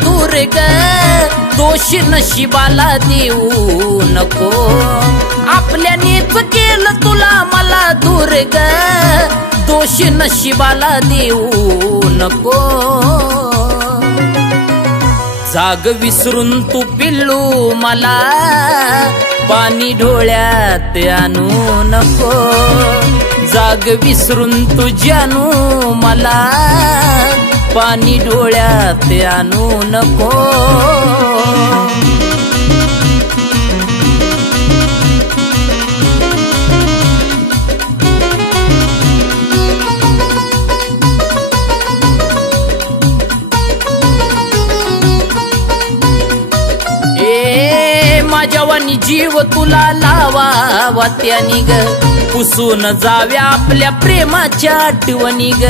दूर ग, दोष नशिबाला देऊ नको. आपल्यानेच केलं तुला मला दूर ग, दोष नशिबाला देऊ नको. जाग विसरून तू पिल्लू मला पाणी डोळ्यात आणू नको. जाग विसरून तू जानू मला पाणी डोळ्यात आणू नको. माझ्यावानी जीव तुला लावावा त्यानी ग, पुसून जाव्या आपल्या प्रेमाच्या आठवणी ग.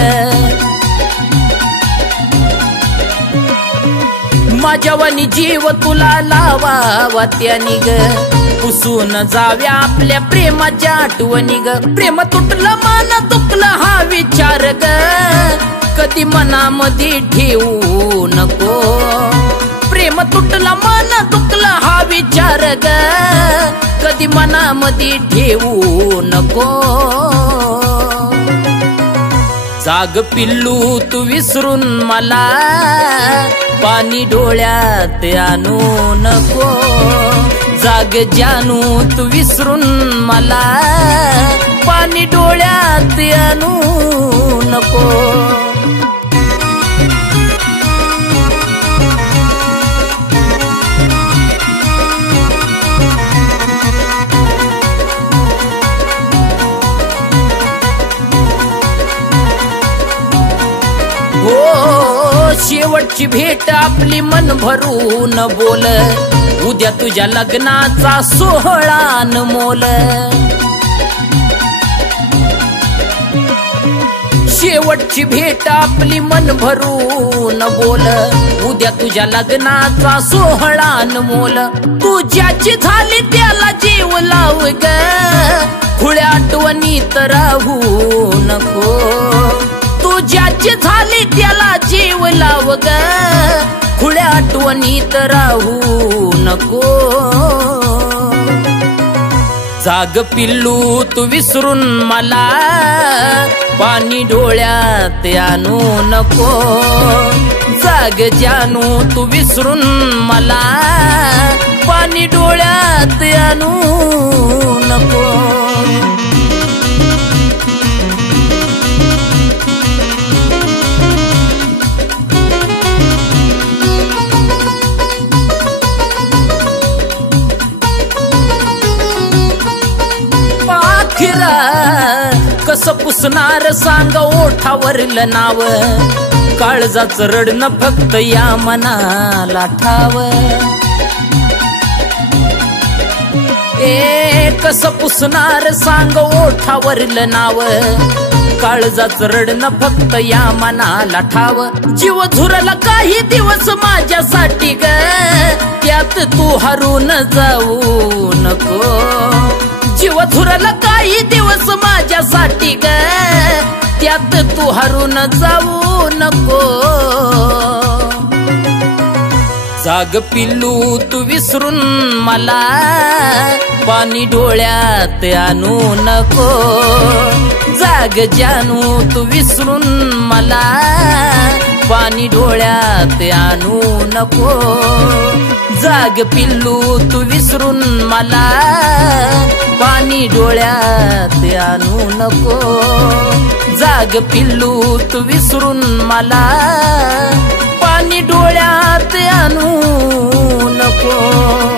माझ्यावानी जीव तुला लावावा त्यानी ग, पुसून जाव्या आपल्या प्रेमाच्या आठवणी ग. प्रेम तुटलं मन दुखलं हा विचार ग, कधी मनामध्ये ठेवू नको. प्रेम तुटलं मन दुखलं हा विचार ग, कधी मनामध्ये ठेवू नको. जाग पिल्लू तू विसरून मला पाणी डोळ्यात आणू नको. जाग जानू तू विसरून मला पाणी डोळ्यात आणू नको. शेवटची भेट आपली मन भरून बोल, उद्या तुझ्या लग्नाचा सोहळा अनमोल. शेवटची भेट आपली मन भरून बोल, उद्या तुझ्या लग्नाचा सोहळा अनमोल. तू ज्याची झाली त्याला जीव लाव ग, खुळ्या आठवणीत राहू नको. तू ज्याची झाली त्याला जीव लाव ग, खुळ्या आठवणीत राहू नको. जाग पिल्लू तू विसरून मला पाणी डोळ्यात आणू नको. जाग जानू तू विसरून मला पाणी डोळ्यात आणू नको. कसं पुसणार सांग ओठावरलं नाव, काळजाचं रडणं फक्त या मनाला ठाव. कसं पुसणार सांग ओठावरलं नाव, काळजाचं रडणं फक्त या मनाला ठाव. जीव झुरला काही दिवस माझ्यासाठी ग, त्यात तू हरून जाऊ नको. जीव झुरला काही दिवस माझ्यासाठी ग, त्यात तू हरून जाऊ नको. जाग पिल्लू तू विसरून मला पाणी डोळ्यात आणू नको. जाग जानू तू विसरून मला पाणी डोळ्यात आणू नको. जाग पिल्लू तू विसरून मला पाणी डोळ्यात आणू नको. जाग पिल्लू तू विसरून मला पाणी डोळ्यात आणू नको.